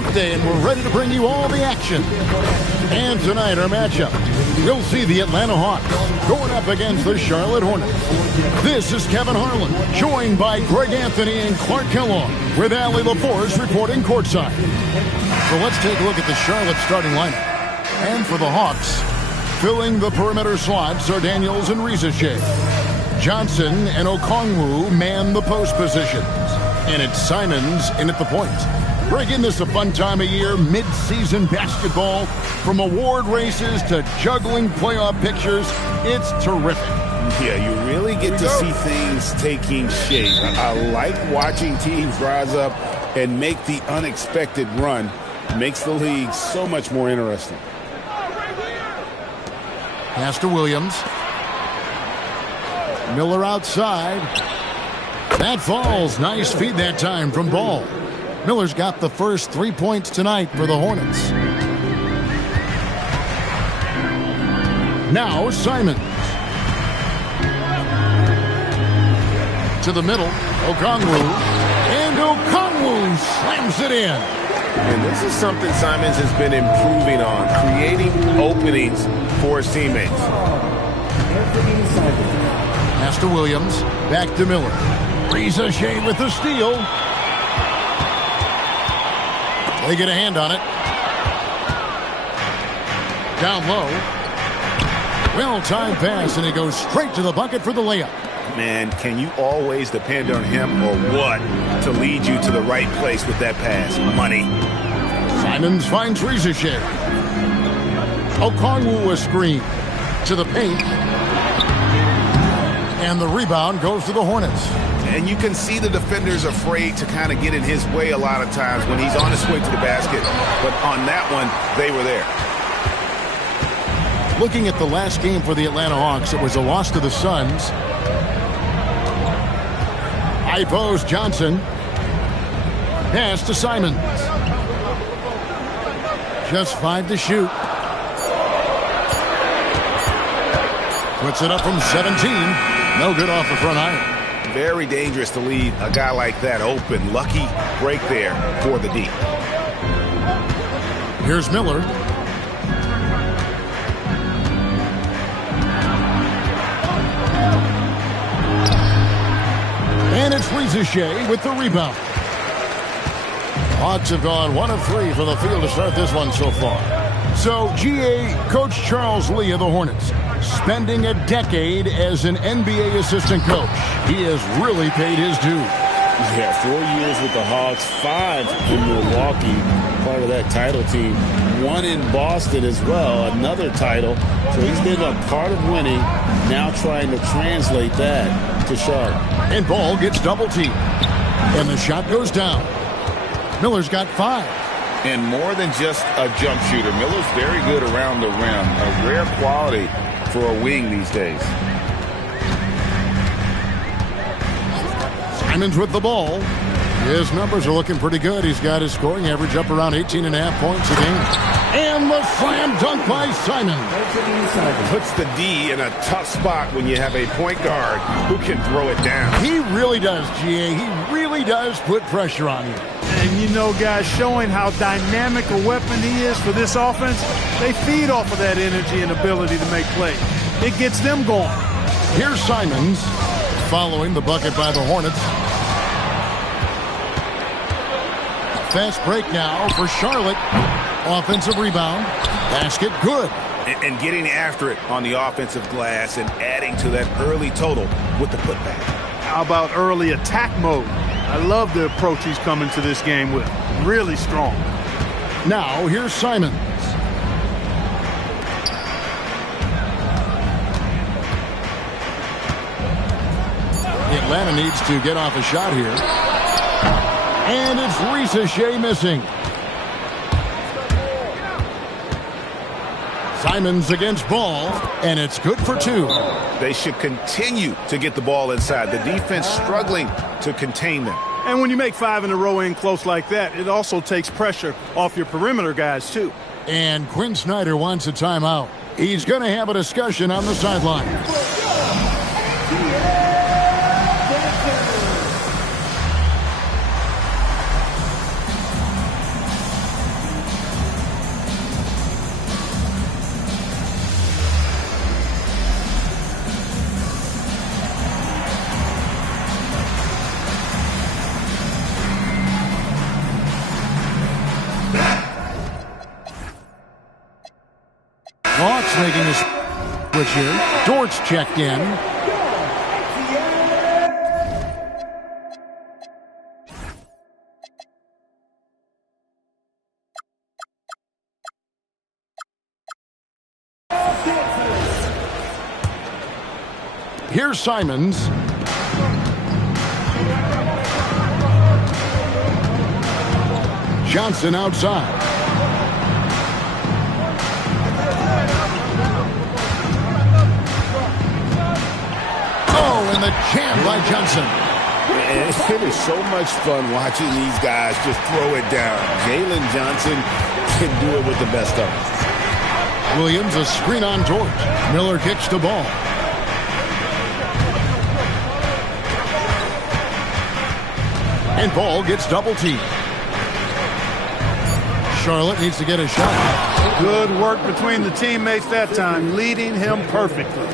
Hump Day, and we're ready to bring you all the action. And tonight, our matchup, you'll see the Atlanta Hawks going up against the Charlotte Hornets. This is Kevin Harlan, joined by Greg Anthony and Clark Kellogg, with Allie LaForce reporting courtside. So let's take a look at the Charlotte starting lineup. And for the Hawks, filling the perimeter slots are Daniels and Rizachet. Johnson and Okongwu man the post positions. And it's Simons in at the point. Breaking this a fun time of year, mid-season basketball, from award races to juggling playoff pictures. It's terrific. Yeah, you really get to see things taking shape. I like watching teams rise up and make the unexpected run. Makes the league so much more interesting. Pass to Williams. Miller outside. That falls. Nice feed that time from Ball. Miller's got the first 3 points tonight for the Hornets. Now Simons. To the middle. Okongwu. And Okongwu slams it in. And this is something Simons has been improving on, creating openings for his teammates. Pass to Williams. Back to Miller. Rizachet with the steal. They get a hand on it. Down low. Well-timed pass, and he goes straight to the bucket for the layup. Man, can you always depend on him or what to lead you to the right place with that pass? Money. Simons finds Rizachet. Okongwu a screen to the paint. And the rebound goes to the Hornets. And you can see the defenders afraid to kind of get in his way a lot of times when he's on his way to the basket. But on that one, they were there. Looking at the last game for the Atlanta Hawks, it was a loss to the Suns. High post, Johnson. Pass to Simons. Just 5 to shoot. Puts it up from 17. No good off the front iron. Very dangerous to leave a guy like that open. Lucky break there for the D. Here's Miller. And it's Rizachet with the rebound. Hawks have gone 1 of 3 from the field to start this one so far. So, GA Coach Charles Lee of the Hornets, spending a decade as an NBA assistant coach. He has really paid his dues. Yeah, 4 years with the Hawks, 5 in Milwaukee, part of that title team. 1 in Boston as well, another title. So he's been a part of winning, now trying to translate that to Charlotte. And Ball gets double teamed. And the shot goes down. Miller's got 5. And more than just a jump shooter, Miller's very good around the rim. A rare quality for a wing these days. Simons with the ball. His numbers are looking pretty good. He's got his scoring average up around 18.5 points a game. And the slam dunk by Simons. Puts the D in a tough spot when you have a point guard who can throw it down. He really does, GA. He really does put pressure on you. And you know, guys, showing how dynamic a weapon he is for this offense, they feed off of that energy and ability to make plays. It gets them going. Here's Simons following the bucket by the Hornets. Fast break now for Charlotte. Offensive rebound. Basket good. And getting after it on the offensive glass and adding to that early total with the putback. How about early attack mode? I love the approach he's coming to this game with. Really strong. Now, here's Simons. Atlanta needs to get off a shot here. And it's Rizachet missing. Simons against Ball, and it's good for 2. They should continue to get the ball inside. The defense struggling to contain them. And when you make 5 in a row in close like that, it also takes pressure off your perimeter guys, too. And Quinn Snyder wants a timeout. He's going to have a discussion on the sideline. making a switch here. Dort's checked in. Here's Simons. Johnson outside. Oh, and the jam by Johnson. It is so much fun watching these guys just throw it down. Jalen Johnson can do it with the best of them. Williams, a screen on Dort. Miller kicks the ball. And Ball gets double teamed. Charlotte needs to get a shot. Good work between the teammates that time, leading him perfectly.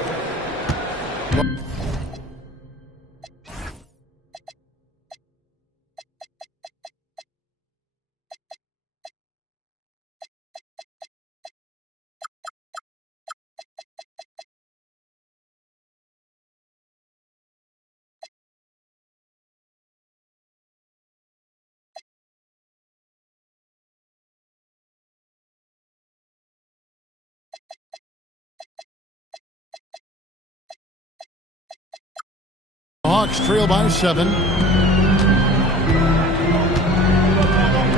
Hawks trail by 7.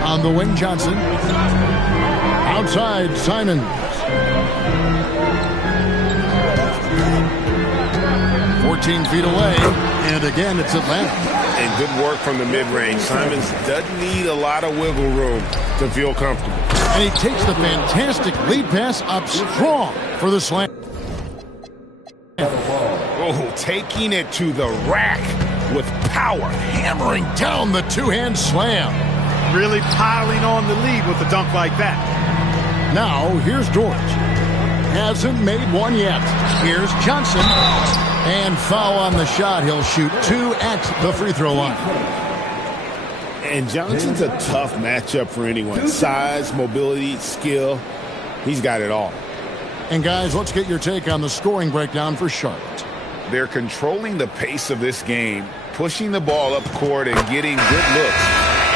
On the wing, Johnson. Outside, Simons. 14 feet away. And again, it's Atlanta. And good work from the mid-range. Simons doesn't need a lot of wiggle room to feel comfortable. And he takes the fantastic lead pass up strong for the slam. Oh, taking it to the rack with power. Hammering down the two-hand slam. Really piling on the lead with a dunk like that. Now, here's Dort. Hasn't made one yet. Here's Johnson. And foul on the shot. He'll shoot 2 at the free throw line. And Johnson's a tough matchup for anyone. Size, mobility, skill. He's got it all. And guys, let's get your take on the scoring breakdown for Charlotte. They're controlling the pace of this game, pushing the ball up court and getting good looks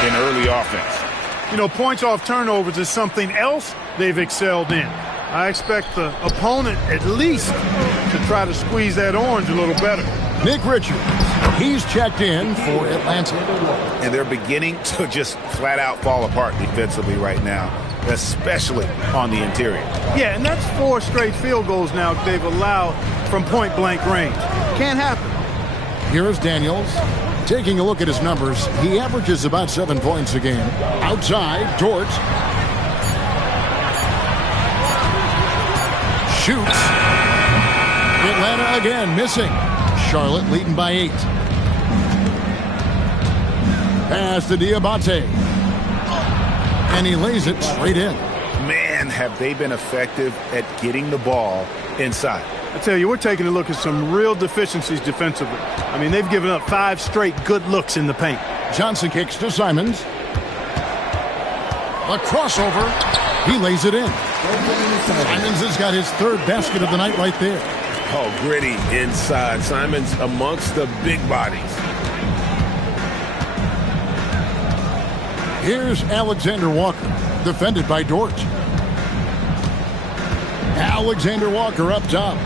in early offense. You know, points off turnovers is something else they've excelled in. I expect the opponent at least to try to squeeze that orange a little better. Nick Richards, he's checked in for Atlanta. And they're beginning to just flat out fall apart defensively right now, especially on the interior. Yeah, and that's 4 straight field goals now they've allowed from point-blank range. Can't happen. Here's Daniels. Taking a look at his numbers, he averages about 7 points a game. Outside, Dort. Shoots. Atlanta again missing. Charlotte leading by 8. Pass to Diabate. And he lays it straight in. Man, have they been effective at getting the ball inside. I tell you, we're taking a look at some real deficiencies defensively. I mean, they've given up 5 straight good looks in the paint. Johnson kicks to Simons. A crossover. He lays it in. Simons has got his 3rd basket of the night right there. Oh, gritty inside. Simons amongst the big bodies. Here's Alexander Walker, defended by Dort. Alexander Walker up top.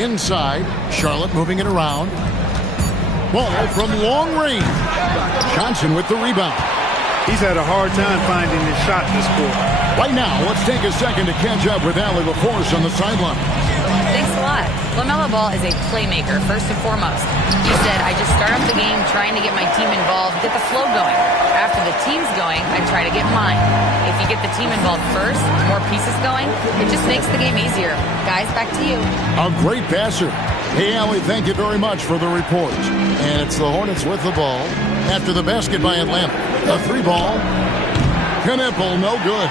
Inside, Charlotte moving it around. Ball from long range. Johnson with the rebound. He's had a hard time finding his shot this quarter. Right now, let's take a second to catch up with Allie LaForce on the sideline. Thanks a lot. LaMelo Ball is a playmaker, first and foremost. He said, I just start up the game trying to get my team involved, get the flow going. After the team's going, I try to get mine. If you get the team involved first, more pieces going, it just makes the game easier. Guys, back to you. A great passer. Hey, Allie, thank you very much for the report. And it's the Hornets with the ball after the basket by Atlanta. A 3-ball. Knipple, no good.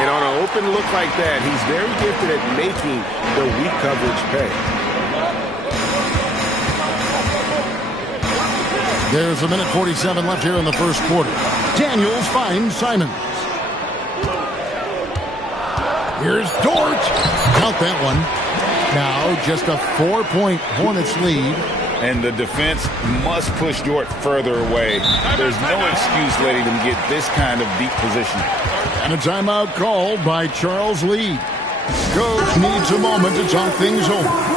And on an open look like that, he's very gifted at making the weak coverage pay. There's 1:47 left here in the first quarter. Daniels finds Simons. Here's Dort. Count that one. Now just a 4-point Hornets lead. And the defense must push Dort further away. There's no excuse letting them get this kind of deep position. And a timeout called by Charles Lee. Coach needs a moment to talk things over.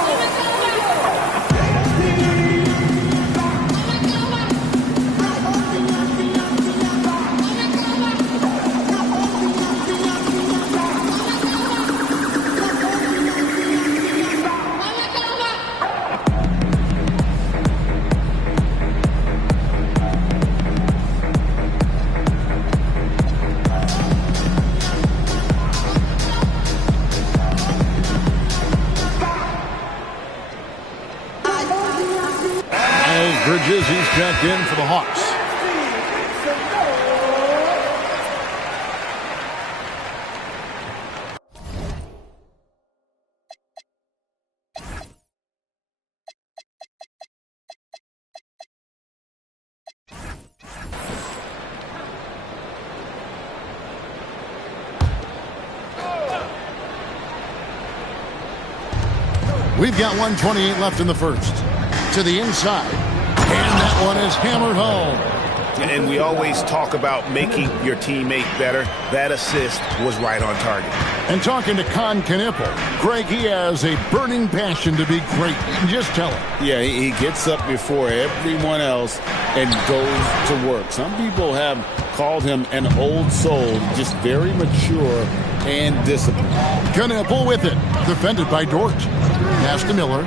Bridges, he's checked in for the Hawks. We've got 1:28 left in the first. To the inside. And that one is hammered home. And we always talk about making your teammate better. That assist was right on target. And talking to Con Knipple, Greg, he has a burning passion to be great. You can just tell him. Yeah, he gets up before everyone else and goes to work. Some people have called him an old soul, just very mature and disciplined. Knipple with it. Defended by Dort. Pass to Miller.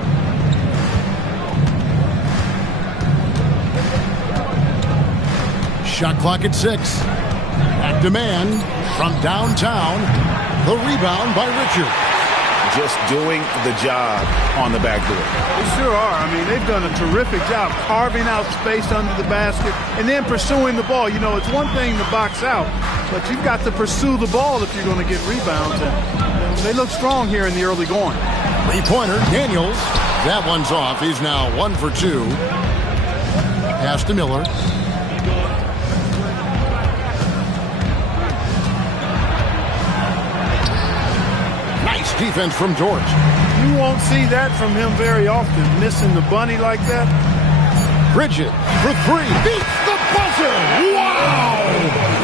Shot clock at 6. Back to man from downtown. The rebound by Richard. Just doing the job on the backdoor. They sure are. I mean, they've done a terrific job carving out space under the basket and then pursuing the ball. You know, it's one thing to box out, but you've got to pursue the ball if you're going to get rebounds. And they look strong here in the early going. Three-pointer, Daniels. That one's off. He's now 1 for 2. Pass to Miller. Defense from Dort. You won't see that from him very often, missing the bunny like that. Bridget for 3. Beats the buzzer. Wow!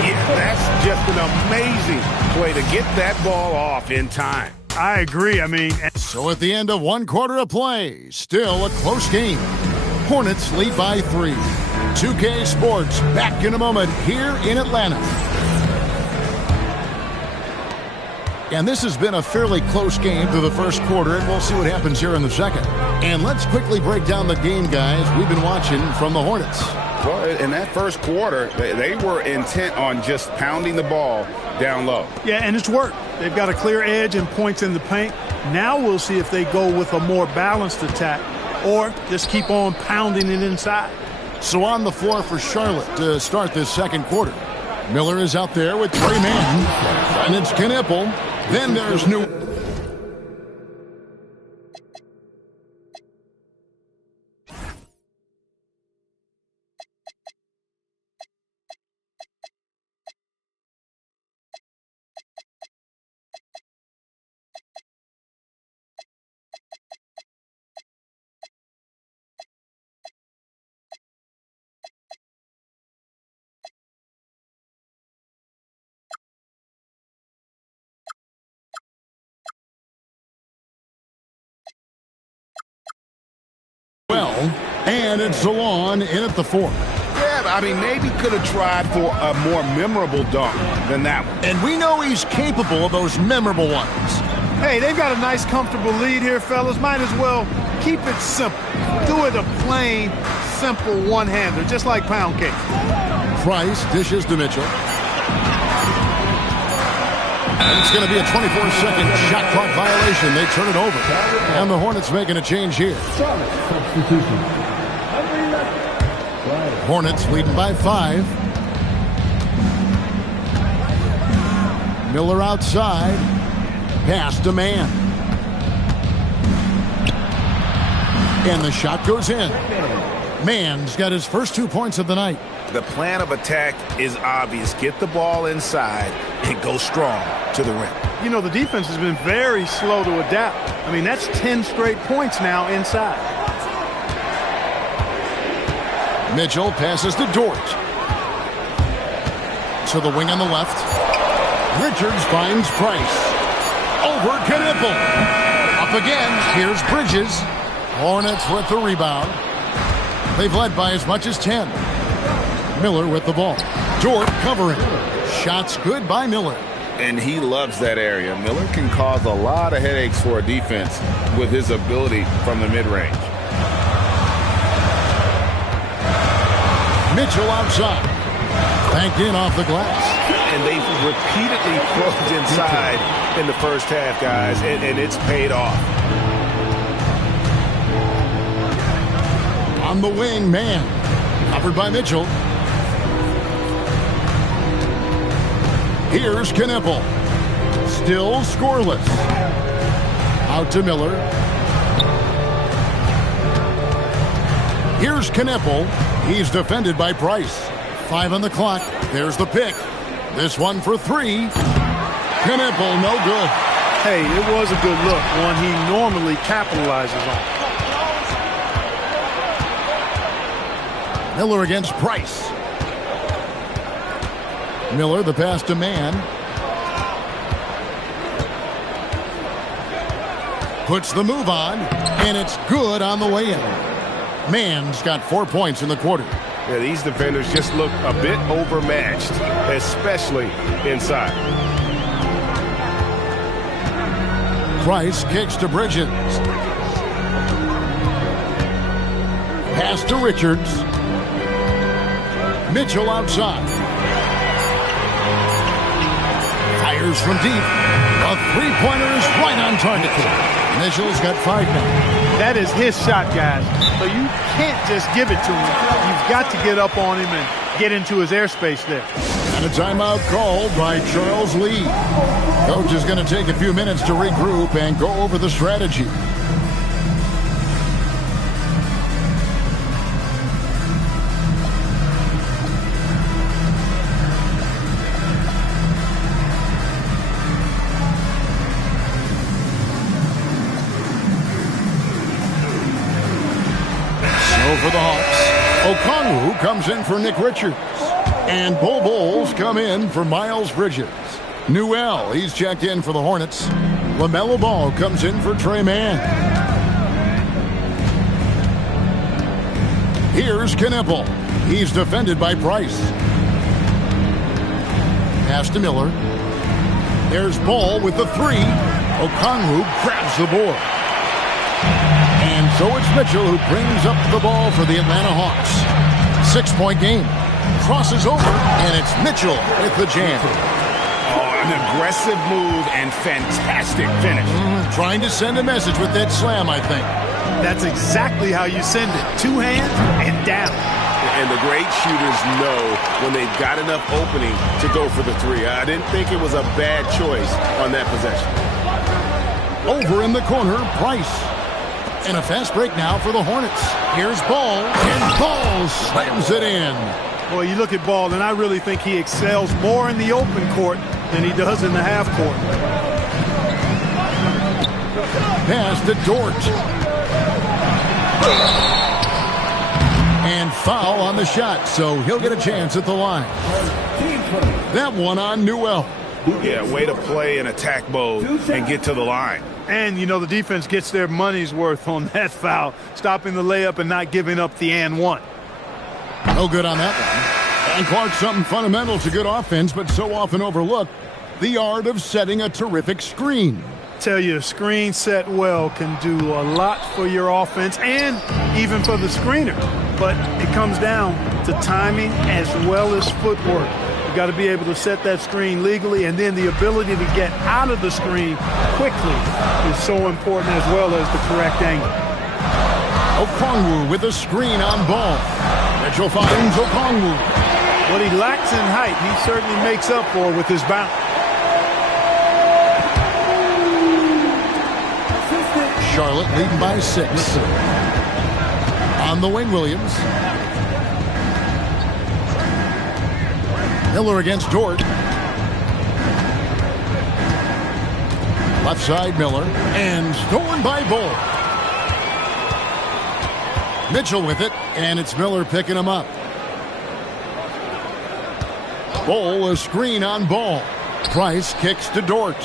Yeah, that's just an amazing play to get that ball off in time. I agree. I mean, so at the end of 1 quarter of play, still a close game. Hornets lead by 3. 2K Sports back in a moment here in Atlanta. And this has been a fairly close game through the first quarter, and we'll see what happens here in the second. And let's quickly break down the game, guys, we've been watching from the Hornets. Well, in that first quarter, they were intent on just pounding the ball down low. Yeah, and it's worked. They've got a clear edge and points in the paint. Now we'll see if they go with a more balanced attack or just keep on pounding it inside. So on the floor for Charlotte to start this second quarter. Miller is out there with Trey Mann, and it's Knipple. Then there's New. And it's Zalon in at the 4. Yeah, I mean, maybe could have tried for a more memorable dunk than that one. And we know he's capable of those memorable ones. Hey, they've got a nice, comfortable lead here, fellas. Might as well keep it simple. Do it a plain, simple one-hander, just like pound cake. Price dishes to Mitchell. And it's going to be a 24-second shot clock violation. They turn it over. And the Hornets making a change here. Hornets leading by 5. Miller outside. Pass to Mann. And the shot goes in. Mann's got his first 2 points of the night. The plan of attack is obvious. Get the ball inside and go strong to the rim. You know, the defense has been very slow to adapt. I mean, that's 10 straight points now inside. Mitchell passes to Dort. To the wing on the left. Richards finds Price. Over Knipple. Up again. Here's Bridges. Hornets with the rebound. They've led by as much as 10. Miller with the ball. Dort covering. Shots good by Miller. And he loves that area. Miller can cause a lot of headaches for a defense with his ability from the mid-range. Mitchell outside. Banked in off the glass. And they've repeatedly closed inside in the first half, guys, and it's paid off. On the wing, man. Covered by Mitchell. Here's Knipple. Still scoreless. Out to Miller. Here's Knipple. He's defended by Price. 5 on the clock. There's the pick. This one for 3. Knipple, no good. Hey, it was a good look, one he normally capitalizes on. Miller against Price. Miller, the pass to Mann. Puts the move on, and it's good on the way in. Mann's got 4 points in the quarter. Yeah, these defenders just look a bit overmatched, especially inside. Price kicks to Bridges. Pass to Richards. Mitchell outside. Fires from deep. A three-pointer is right on target. Mitchell's got 5 now. That is his shot, guys. So you can't just give it to him. You've got to get up on him and get into his airspace there. And a timeout called by Charles Lee. Coach is going to take a few minutes to regroup and go over the strategy. For the Hawks, Okongwu comes in for Nick Richards. And Bull Bulls come in for Miles Bridges. Newell, he's checked in for the Hornets. LaMelo Ball comes in for Trey Mann. Here's Knipple. He's defended by Price. Pass to Miller. There's Ball with the 3. Okongwu grabs the board. And so it's Mitchell who brings up the ball for the Atlanta Hawks. 6-point game. Crosses over, and it's Mitchell with the jam. Oh, an aggressive move and fantastic finish. Trying to send a message with that slam, I think. That's exactly how you send it. 2 hands and down. And the great shooters know when they've got enough opening to go for the 3. I didn't think it was a bad choice on that possession. Over in the corner, Price. And a fast break now for the Hornets. Here's Ball, and Ball slams it in. Well, you look at Ball, and I really think he excels more in the open court than he does in the half court. Pass to Dort. And foul on the shot, so he'll get a chance at the line. That one on Newell. Yeah, way to play in attack mode and get to the line. And, you know, the defense gets their money's worth on that foul, stopping the layup and not giving up the and one. No good on that one. And Clark, something fundamental to good offense, but so often overlooked, the art of setting a terrific screen. Tell you, a screen set well can do a lot for your offense and even for the screener. But it comes down to timing as well as footwork. You've got to be able to set that screen legally, and then the ability to get out of the screen quickly is so important, as well as the correct angle. Okongwu with a screen on Ball. Mitchell finds Okongwu. What he lacks in height, he certainly makes up for with his bounce. Charlotte leading by 6. On the wing, Williams. Miller against Dort. Left side Miller, and stolen by Bull. Mitchell with it, and it's Miller picking him up. Bull, a screen on Ball. Price kicks to Dort.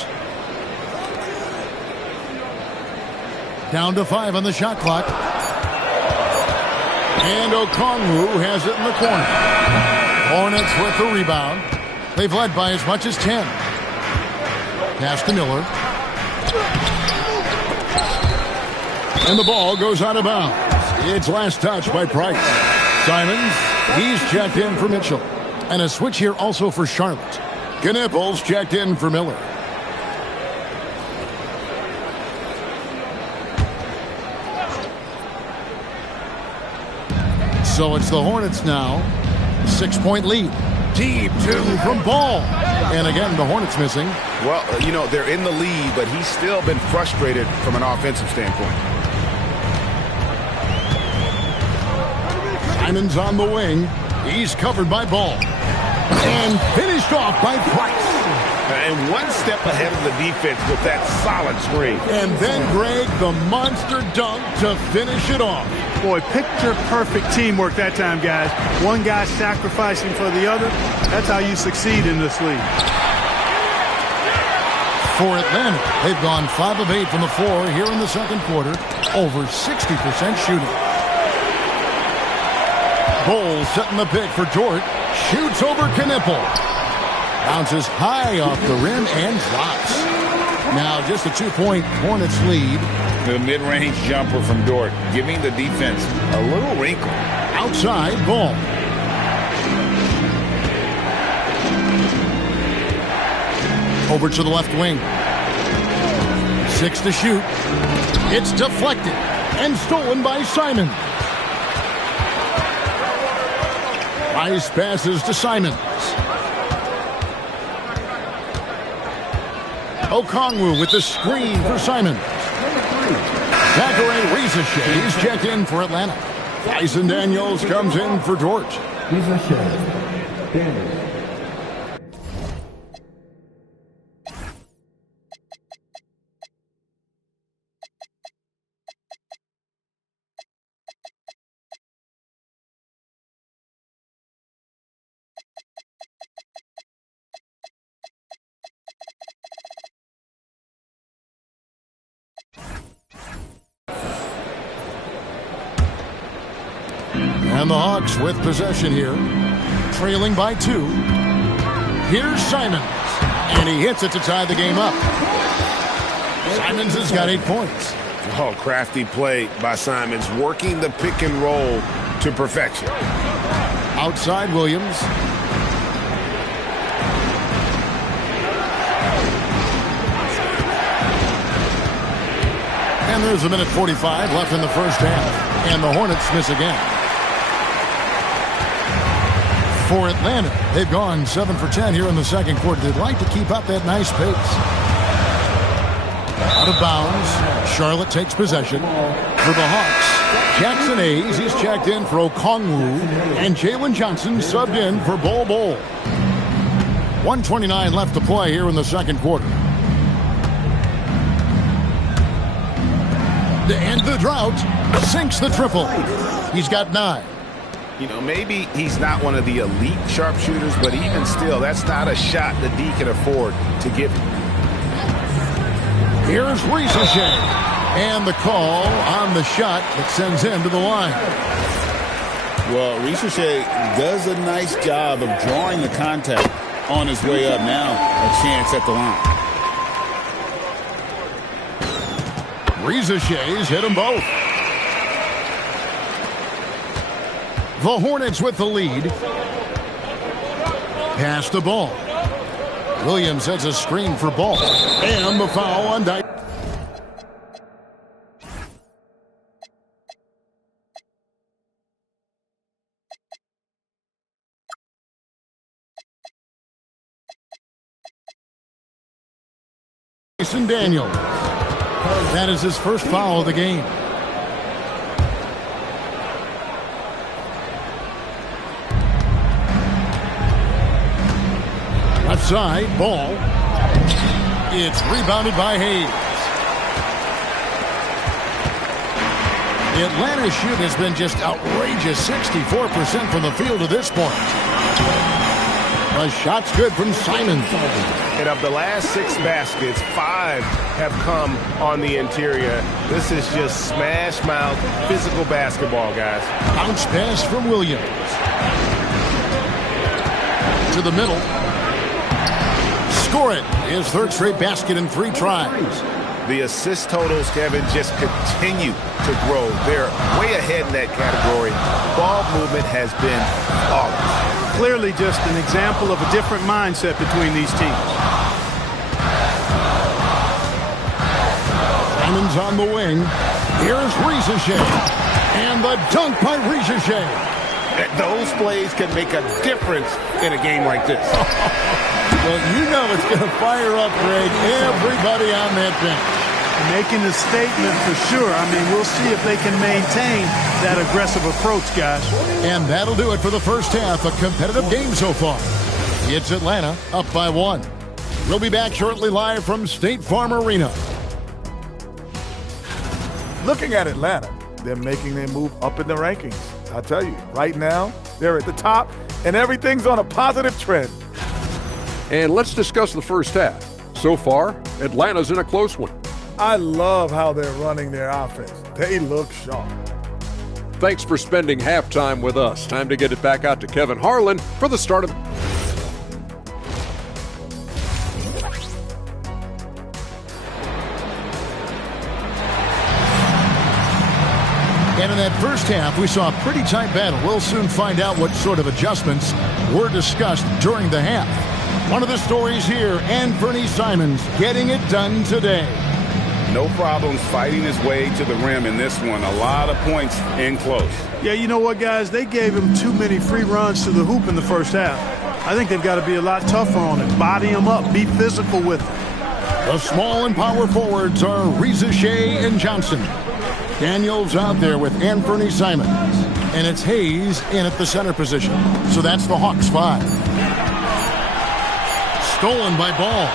Down to 5 on the shot clock. And Okongwu has it in the corner. Hornets with the rebound. They've led by as much as 10. Pass to Miller. And the ball goes out of bounds. It's last touch by Price. Simons, he's checked in for Mitchell. And a switch here also for Charlotte. Knipples checked in for Miller. So it's the Hornets now. 6-point lead. Deep two from Ball. And again, the Hornets missing. Well, you know, they're in the lead, but he's still been frustrated from an offensive standpoint. Simons on the wing. He's covered by Ball. And finished off by Price. And one step ahead of the defense with that solid screen. And then, Greg, the monster dunk to finish it off. Boy, picture-perfect teamwork that time, guys. One guy sacrificing for the other. That's how you succeed in this league. For Atlanta, they've gone 5 of 8 from the floor here in the second quarter. Over 60% shooting. Bull setting the pick for Dort. Shoots over Knippel. Bounces high off the rim and drops. Now just a 2-point Hornets lead. The mid-range jumper from Dort, giving the defense a little wrinkle. Outside Ball. Over to the left wing. 6 to shoot. It's deflected and stolen by Simon. Price passes to Simons. Okongwu with the screen for Simons. Zachary Rizachet is checked in for Atlanta. Tyson Daniels comes in for Dort. Daniels. And the Hawks with possession here. Trailing by 2. Here's Simons. And he hits it to tie the game up. Simons has got 8 points. Oh, crafty play by Simons, working the pick and roll to perfection. Outside Williams. And there's a minute 45 left in the first half. And the Hornets miss again. For Atlanta, they've gone 7 for 10 here in the second quarter. They'd like to keep up that nice pace. Out of bounds. Charlotte takes possession. For the Hawks, Jackson Hayes, he's checked in for Okongwu. And Jalen Johnson subbed in for Bol Bol. 1:29 left to play here in the second quarter. To end the drought, sinks the triple. He's got 9. You know, maybe he's not one of the elite sharpshooters, but even still, that's not a shot that D can afford to give him. Here's Rizachet. And the call on the shot that sends him to the line. Well, Rizachet does a nice job of drawing the contact on his way up. Now a chance at the line. Rizachet's hit them both. The Hornets with the lead. Pass the ball. Williams has a screen for Ball. And the foul on Dyke. Tyson Daniels. That is his first foul of the game. Left side, ball. It's rebounded by Hayes. The Atlanta shoot has been just outrageous, 64% from the field to this point. The shot's good from Simon. And of the last 6 baskets, 5 have come on the interior. This is just smash mouth physical basketball, guys. Bounce pass from Williams. To the middle. Score it. His 3rd straight basket in 3 tries. The assist totals, Kevin, just continue to grow. They're way ahead in that category. Ball movement has been flawless. Clearly just an example of a different mindset between these teams. Simon's on the wing. Here's Rizichet. And the dunk by Rizichet. Those plays can make a difference in a game like this. Well, you know it's going to fire up, Greg, everybody on that bench. Making a statement for sure. I mean, we'll see if they can maintain that aggressive approach, guys. And that'll do it for the first half. A competitive game so far. It's Atlanta up by 1. We'll be back shortly live from State Farm Arena. Looking at Atlanta, they're making their move up in the rankings. I'll tell you, right now, they're at the top, and everything's on a positive trend. And let's discuss the first half. So far, Atlanta's in a close one. I love how they're running their offense. They look sharp. Thanks for spending halftime with us. Time to get it back out to Kevin Harlan for the start of... And in that first half, we saw a pretty tight battle. We'll soon find out what sort of adjustments were discussed during the half. One of the stories here, Anthony Simons getting it done today. No problems fighting his way to the rim in this one. A lot of points in close. Yeah, you know what, guys? They gave him too many free runs to the hoop in the first half. I think they've got to be a lot tougher on it. Body him up. Be physical with him. The small and power forwards are Rizichet and Johnson. Daniels out there with Anthony Simons. And it's Hayes in at the center position. So that's the Hawks 5. Stolen by Ball.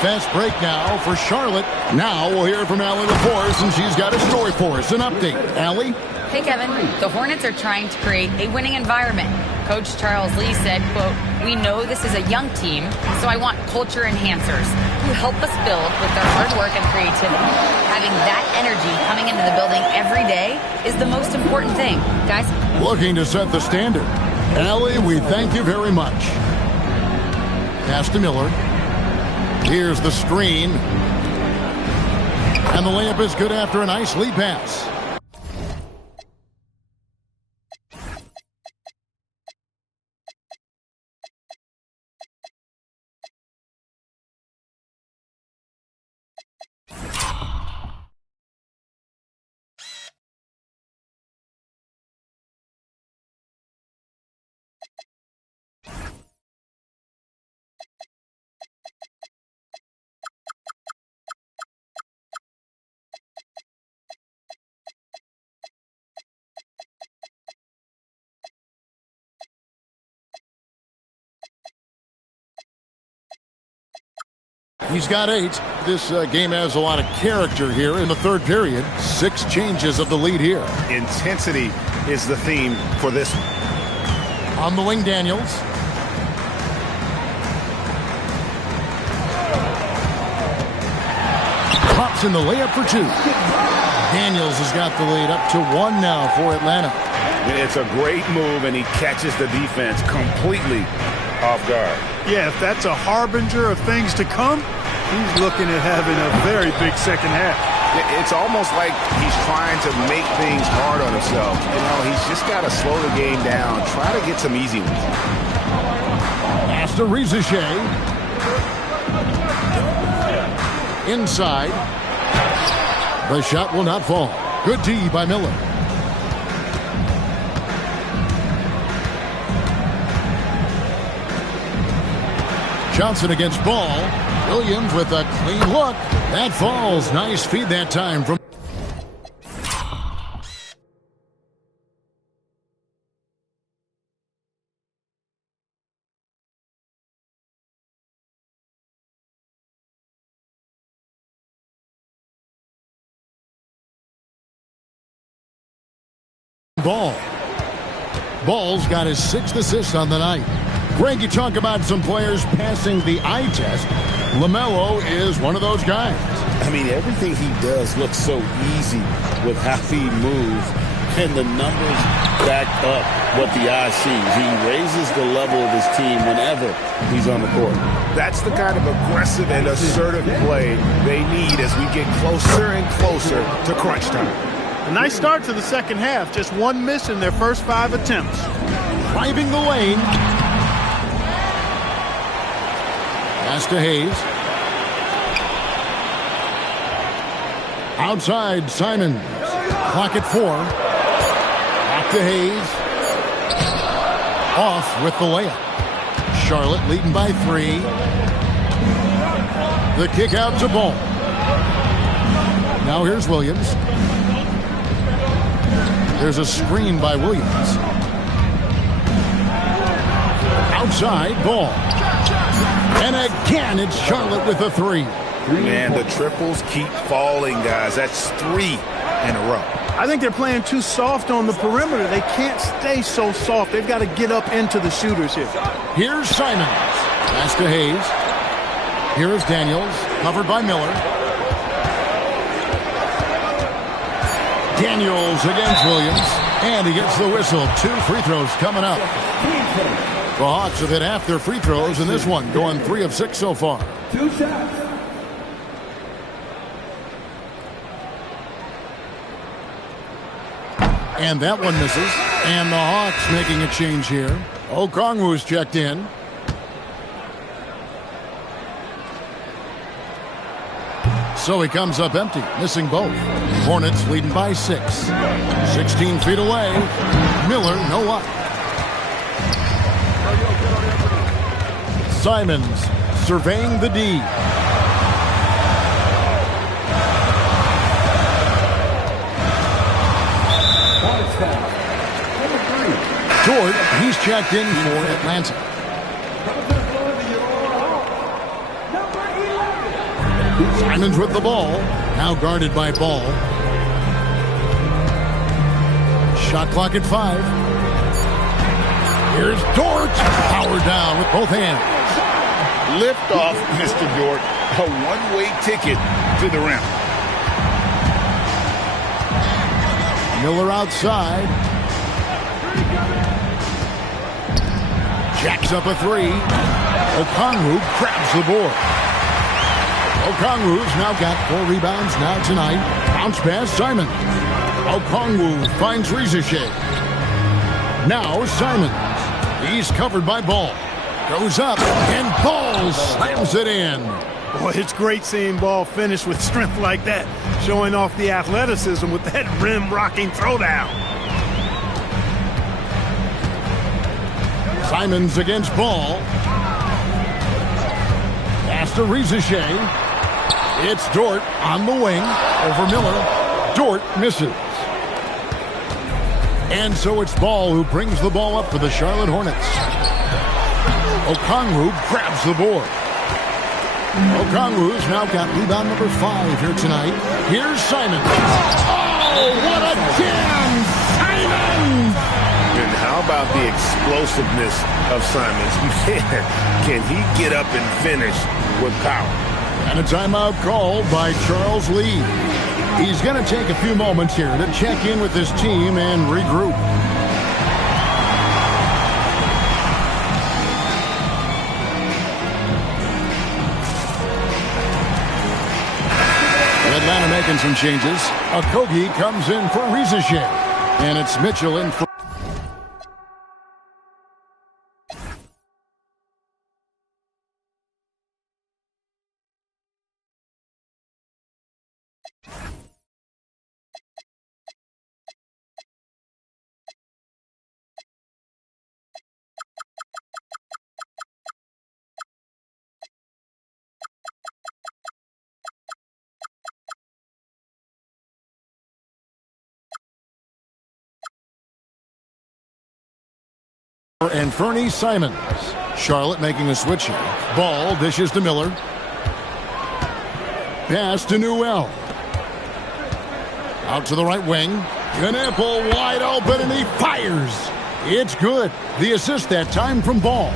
Fast break now for Charlotte. Now we'll hear from Allie LaForce, and she's got a story for us. An update. Allie? Hey, Kevin. The Hornets are trying to create a winning environment. Coach Charles Lee said, quote, "We know this is a young team, so I want culture enhancers who help us build with their hard work and creativity. Having that energy coming into the building every day is the most important thing." Guys? Looking to set the standard. Allie, we thank you very much. Pass to Miller. Here's the screen. And the layup is good after a nice lead pass. He's got 8. This game has a lot of character here in the third period. 6 changes of the lead here. Intensity is the theme for this one. On the wing, Daniels. Pops in the layup for 2. Daniels has got the lead up to 1 now for Atlanta. It's a great move, and he catches the defense completely off guard. Yeah, if that's a harbinger of things to come, he's looking at having a very big second half. It's almost like he's trying to make things hard on himself. You know, he's just got to slow the game down, try to get some easy ones. Pass to Rizichet. Inside. The shot will not fall. Good D by Miller. Johnson against Ball. Williams with a clean look. That falls. Nice feed that time from Ball. Ball's got his 6th assist on the night. Greg, you talk about some players passing the eye test. LaMelo is one of those guys. I mean, everything he does looks so easy with how he moves, and the numbers back up what the eye sees. He raises the level of his team whenever he's on the court. That's the kind of aggressive and assertive play they need as we get closer and closer to crunch time. A nice start to the second half. Just one miss in their first 5 attempts. Driving the lane. Pass to Hayes. Outside, Simons. Clock at 4. Back to Hayes. Off with the layup. Charlotte leading by 3. The kick out to Ball. Now here's Williams. There's a screen by Williams. Outside, Ball. And again, it's Charlotte with a 3. Man, the triples keep falling, guys. That's 3 in a row. I think they're playing too soft on the perimeter. They can't stay so soft. They've got to get up into the shooters here. Here's Simons. Pass to Hayes. Here is Daniels, covered by Miller. Daniels against Williams. And he gets the whistle. 2 free throws coming up. The Hawks have hit half their free throws in this one, going 3 of 6 so far. 2 shots. And that one misses. And the Hawks making a change here. Okongwu's checked in. So he comes up empty, missing both. Hornets leading by 6. 16 feet away. Miller, no luck. Simons surveying the D. Dort, he's checked in for Atlanta. Simons with the ball. Now guarded by Ball. Shot clock at 5. Here's Dort. Power down with both hands. Lift off, Mr. Dort. A one-way ticket to the rim. Miller outside. Jacks up a 3. Okongwu grabs the board. Okongwu's now got 4 rebounds now tonight. Bounce pass, Simon. Okongwu finds Rizichet. Now Simons. He's covered by Ball. Goes up, and Ball slams it in. Boy, it's great seeing Ball finish with strength like that, showing off the athleticism with that rim-rocking throwdown. Simons against Ball. Pass to Rizichet. It's Dort on the wing over Miller. Dort misses. And so it's Ball who brings the ball up for the Charlotte Hornets. Okongwu grabs the board. Okongwu's now got rebound number 5 here tonight. Here's Simons. Oh, what a jam! Simons! And how about the explosiveness of Simons? Man, can he get up and finish with power? And a timeout called by Charles Lee. He's going to take a few moments here to check in with his team and regroup. Atlanta making some changes. Okogie comes in for Rizichet. And it's Mitchell in for... and Fernie Simons. Charlotte making a switch here. Ball dishes to Miller. Pass to Newell. Out to the right wing. Knipple wide open, and he fires. It's good. The assist that time from Ball.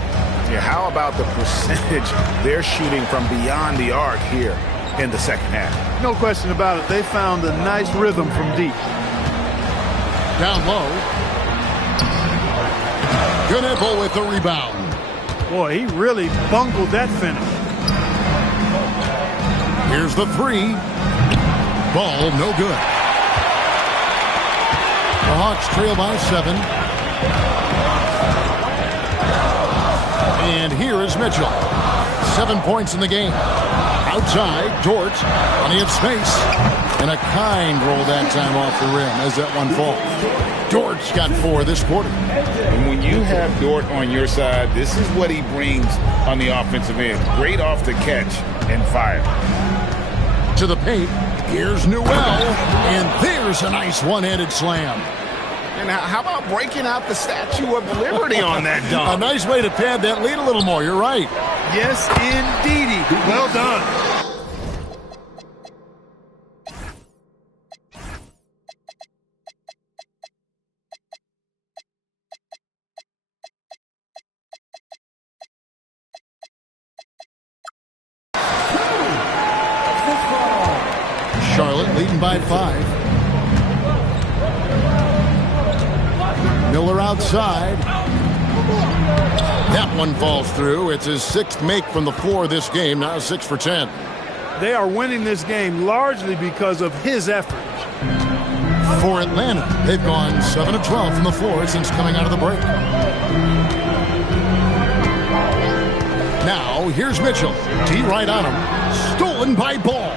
Yeah, how about the percentage they're shooting from beyond the arc here in the second half? No question about it. They found a nice rhythm from deep. Down low. Knipple with the rebound. Boy, he really bungled that finish. Here's the three. Ball no good. The Hawks trail by 7. And here is Mitchell. 7 points in the game. Outside, Dort, plenty of space. And a kind roll that time off the rim as that one falls. Dort's got 4 this quarter. And when you have Dort on your side, this is what he brings on the offensive end. Great off the catch and fire. To the paint, here's Newell, and there's a nice one-handed slam. And how about breaking out the Statue of Liberty on that dunk? A nice way to pad that lead a little more, you're right. Yes, indeedy. Well done. Charlotte leading by 5. Miller outside. That one falls through. It's his 6th make from the floor this game, now 6 for 10. They are winning this game largely because of his effort. For Atlanta, they've gone 7 of 12 from the floor since coming out of the break. Now, here's Mitchell. T right on him. Stolen by Ball.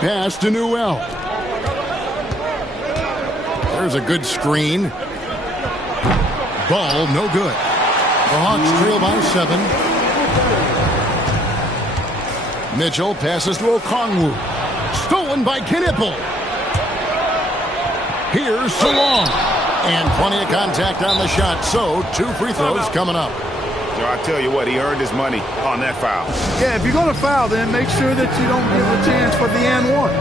Pass to Newell. There's a good screen. Ball, no good. The Hawks trail by 7. Mitchell passes to Okongwu. Stolen by Knipple. Here's Salong. And plenty of contact on the shot, so 2 free throws coming up. I tell you what, he earned his money on that foul. Yeah, if you're going to foul, then make sure that you don't give a chance for the and one.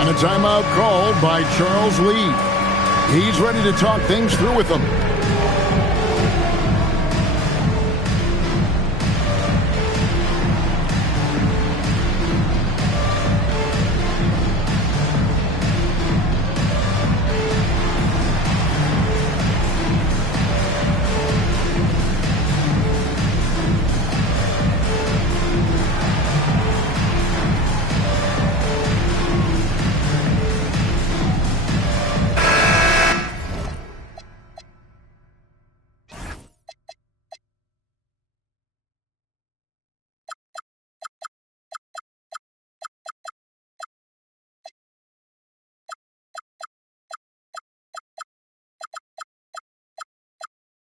And a timeout called by Charles Lee. He's ready to talk things through with them.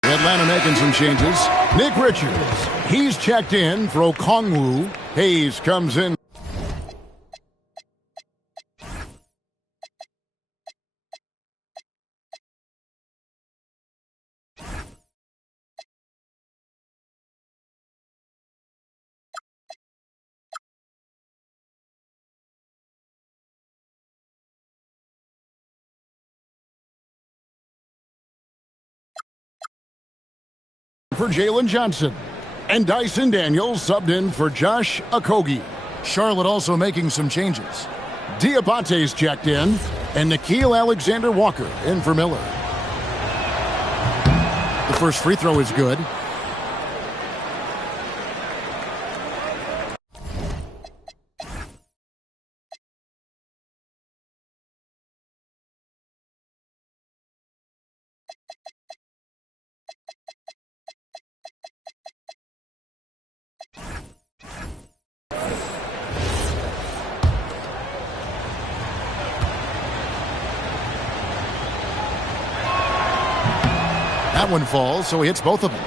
Atlanta making some changes. Nick Richards, he's checked in for Okongwu. Hayes comes in. For Jalen Johnson. And Dyson Daniels subbed in for Josh Okogie. Charlotte also making some changes. Diabate's checked in, and Nikhil Alexander-Walker in for Miller. The first free throw is good. That one falls, so he hits both of them.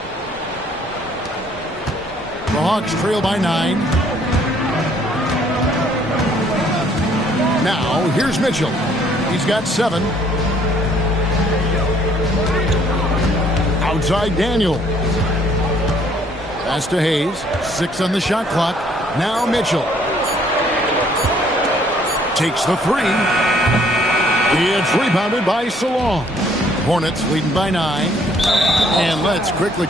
The Hawks trail by 9. Now, here's Mitchell. He's got 7. Outside Daniel. Pass to Hayes. 6 on the shot clock. Now Mitchell. Takes the three. It's rebounded by Salon. Hornets leading by 9. And let's quickly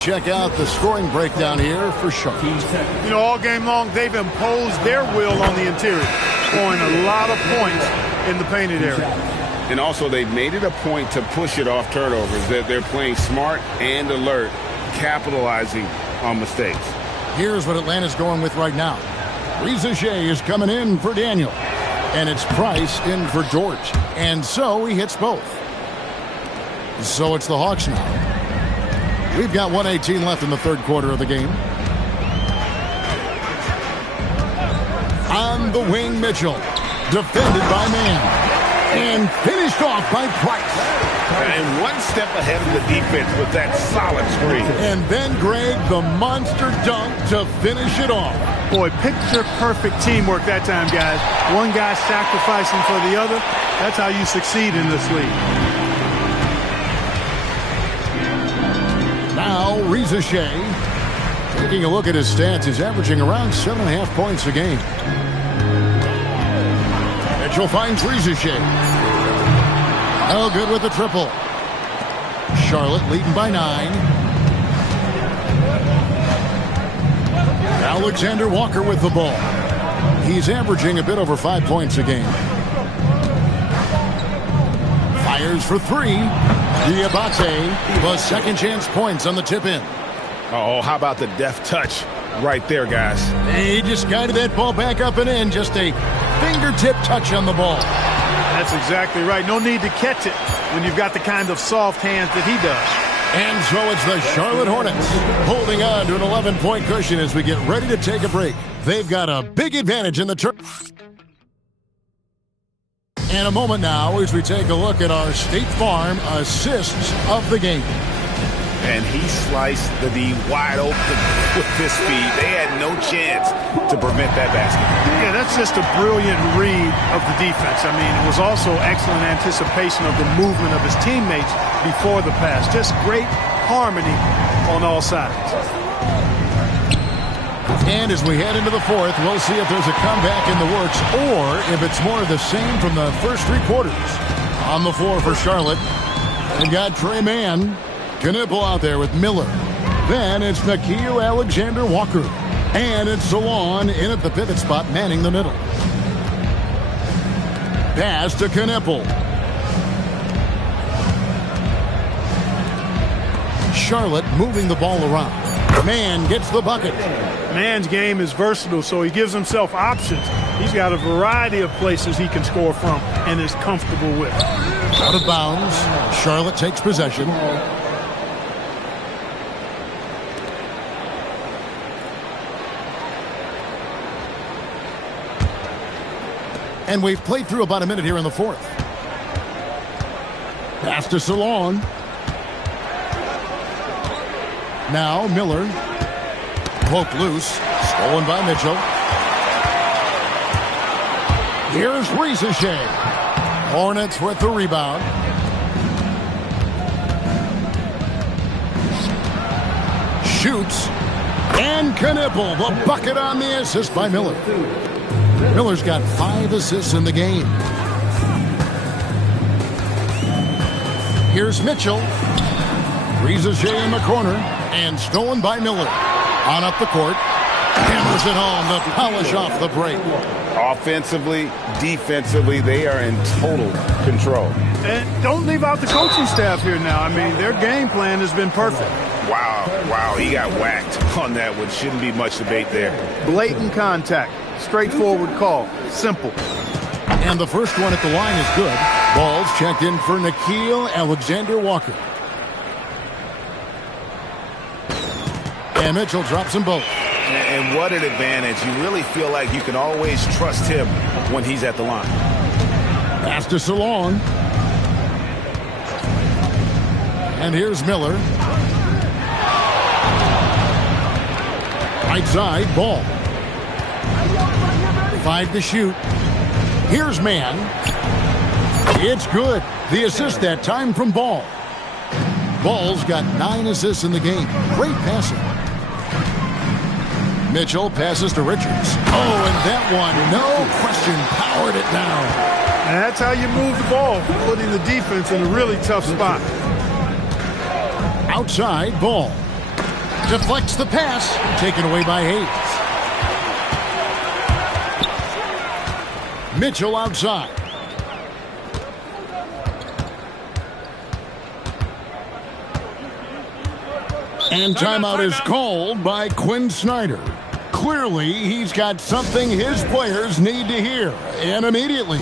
check out the scoring breakdown here for Charlotte. You know, all game long, they've imposed their will on the interior, scoring a lot of points in the painted area. And also, they've made it a point to push it off turnovers. They're playing smart and alert, capitalizing on mistakes. Here's what Atlanta's going with right now. Reza Shea is coming in for Daniel. And it's Price in for George. And so he hits both. So it's the Hawks now. We've got 1:18 left in the third quarter of the game. On the wing, Mitchell. Defended by Mann. And finished off by Price. And one step ahead of the defense with that solid screen. And then Greg, the monster dunk to finish it off. Boy, picture-perfect teamwork that time, guys. One guy sacrificing for the other. That's how you succeed in this league. Now, Reza Shea, taking a look at his stats, he's averaging around 7.5 points a game. Mitchell finds Reza Shea. Oh, good with the triple. Charlotte leading by 9. Alexander Walker with the ball. He's averaging a bit over 5 points a game. Fires for 3. Diabate, the second chance points on the tip in. Oh, how about the deft touch right there, guys? He just guided that ball back up and in. Just a fingertip touch on the ball. That's exactly right. No need to catch it when you've got the kind of soft hands that he does. And so it's the Charlotte Hornets holding on to an 11-point cushion as we get ready to take a break. They've got a big advantage in the turn. And a moment now as we take a look at our State Farm assists of the game. And he sliced the D wide open with his speed. They had no chance to prevent that basket. Yeah, that's just a brilliant read of the defense. I mean, it was also excellent anticipation of the movement of his teammates before the pass. Just great harmony on all sides. And as we head into the fourth, we'll see if there's a comeback in the works or if it's more of the same from the first 3 quarters. On the floor for Charlotte, they've got Trey Mann. Knipple out there with Miller. Then it's Nickeil Alexander-Walker. And it's Salon in at the pivot spot, manning the middle. Pass to Knipple. Charlotte moving the ball around. Mann gets the bucket. Mann's game is versatile, so he gives himself options. He's got a variety of places he can score from and is comfortable with. Out of bounds. Charlotte takes possession. And we've played through about a minute here in the fourth. Pass to Salon. Now Miller. Poked loose. Stolen by Mitchell. Here's Reza Shea. Hornets with the rebound. Shoots. And Knipple, the bucket on the assist by Miller. Miller's got 5 assists in the game. Here's Mitchell. Reza Shea in the corner. And stolen by Miller. On up the court. Hammers it home to polish off the break. Offensively, defensively, they are in total control. And don't leave out the coaching staff here now. I mean, their game plan has been perfect. Wow, he got whacked on that one. Shouldn't be much debate there. Blatant contact. Straightforward call. Simple. And the first one at the line is good. Ball's checked in for Nickeil Alexander-Walker. And Mitchell drops them both. And what an advantage. You really feel like you can always trust him when he's at the line. Pass to Salon. And here's Miller. Right side, ball. 5 to shoot. Here's Mann. It's good. The assist that time from Ball. Ball's got 9 assists in the game. Great passing. Mitchell passes to Richards. Oh, and that one, no question, powered it down. And that's how you move the ball, putting the defense in a really tough spot. Outside, Ball. Deflects the pass, taken away by Hayes. Mitchell outside. And timeout is called by Quinn Snyder. Clearly, he's got something his players need to hear, and immediately.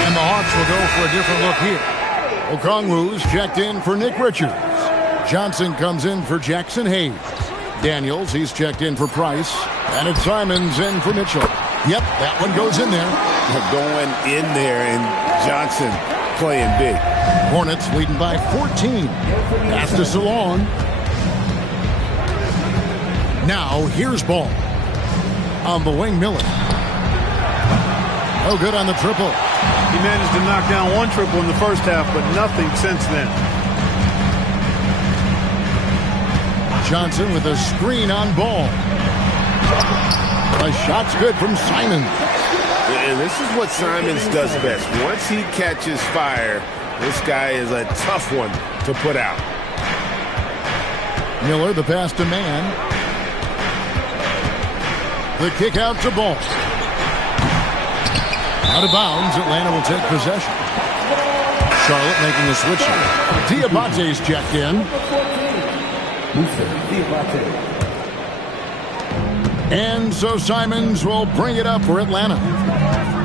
And the Hawks will go for a different look here. Okongwu's checked in for Nick Richards. Johnson comes in for Jackson Hayes. Daniels, he's checked in for Price. And it's Simons in for Mitchell. Yep, that one goes in there. Going in there, and Johnson playing big. Hornets leading by 14. Pass to Salon. Now here's Ball. On the wing, Miller. Oh, good on the triple. He managed to knock down one triple in the first half, but nothing since then. Johnson with a screen on Ball. A shot's good from Simons. And this is what Simons does best. Once he catches fire, this guy is a tough one to put out. Miller, the pass to Mann. The kick out to Ball. Out of bounds, Atlanta will take possession. Charlotte making a switch here. Diabate's checked in. And so Simons will bring it up for Atlanta.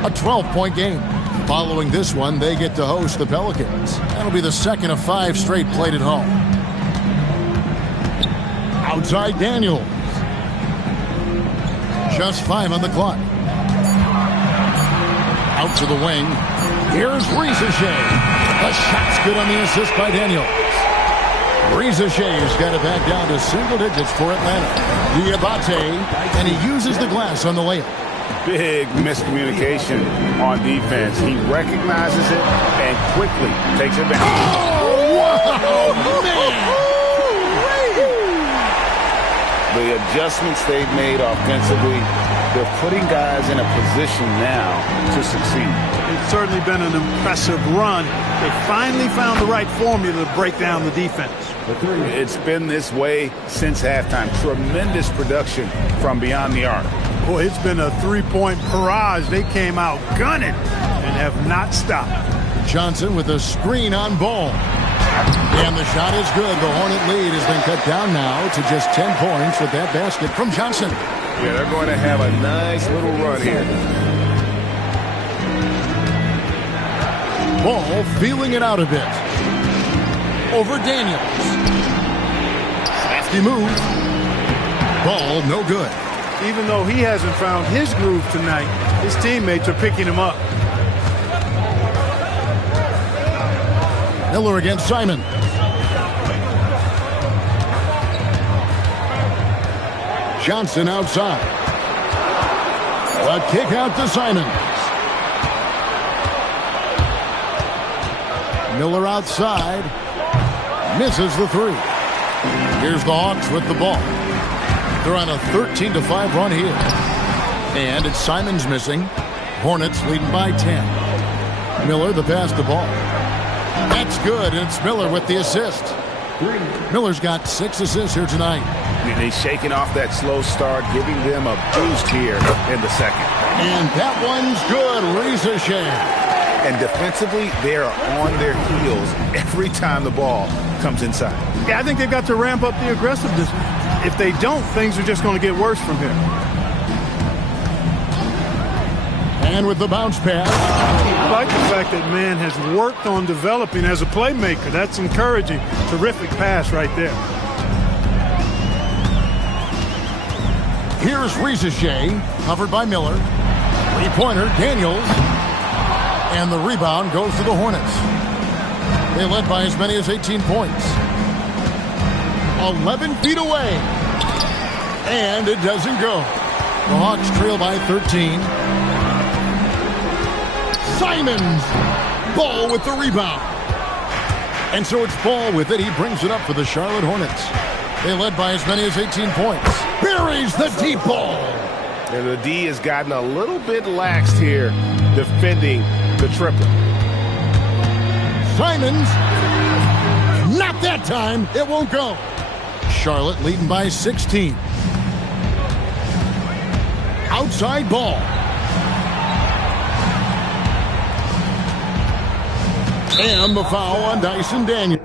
A 12-point game. Following this one, they get to host the Pelicans. That'll be the second of 5 straight played at home. Outside Daniels. Just 5 on the clock. Out to the wing. Here's Rizachet. The shot's good on the assist by Daniels. Rizachet's got it back down to single digits for Atlanta. Diabate, and he uses the glass on the layup. Big miscommunication on defense. He recognizes it and quickly takes it back. Oh, wow, man! The adjustments they've made offensively, they're putting guys in a position now to succeed. It's certainly been an impressive run. They finally found the right formula to break down the defense. It's been this way since halftime. Tremendous production from beyond the arc. Boy, it's been a three-point barrage. They came out gunning and have not stopped. Johnson with a screen on Ball. And the shot is good. The Hornet lead has been cut down now to just 10 points with that basket from Johnson. Yeah, they're going to have a nice little run here. Ball feeling it out a bit. Over Daniels. Nasty move. Ball no good. Even though he hasn't found his groove tonight, his teammates are picking him up. Miller against Simon. Johnson outside. A kick out to Simon. Miller outside. Misses the 3. Here's the Hawks with the ball. They're on a 13-5 run here. And it's Simons missing. Hornets leading by 10. Miller the pass to Ball. That's good, and it's Miller with the assist. Miller's got 6 assists here tonight. And he's shaking off that slow start, giving them a boost here in the second. And that one's good. Rizachet. And defensively, they are on their heels every time the ball comes inside. Yeah, I think they've got to ramp up the aggressiveness. If they don't, things are just going to get worse from here. And with the bounce pass. I like the fact that Mann has worked on developing as a playmaker. That's encouraging. Terrific pass right there. Here's Rizachet, covered by Miller. Three-pointer, Daniels. And the rebound goes to the Hornets. They led by as many as 18 points. 11 feet away. And it doesn't go. The Hawks trail by 13. Simons. Ball with the rebound. And so it's Ball with it. He brings it up for the Charlotte Hornets. They led by as many as 18 points. Buries the deep ball. And the D has gotten a little bit laxed here defending the triple. Simons. Not that time. It won't go. Charlotte leading by 16. Outside ball. And the foul on Dyson Daniels.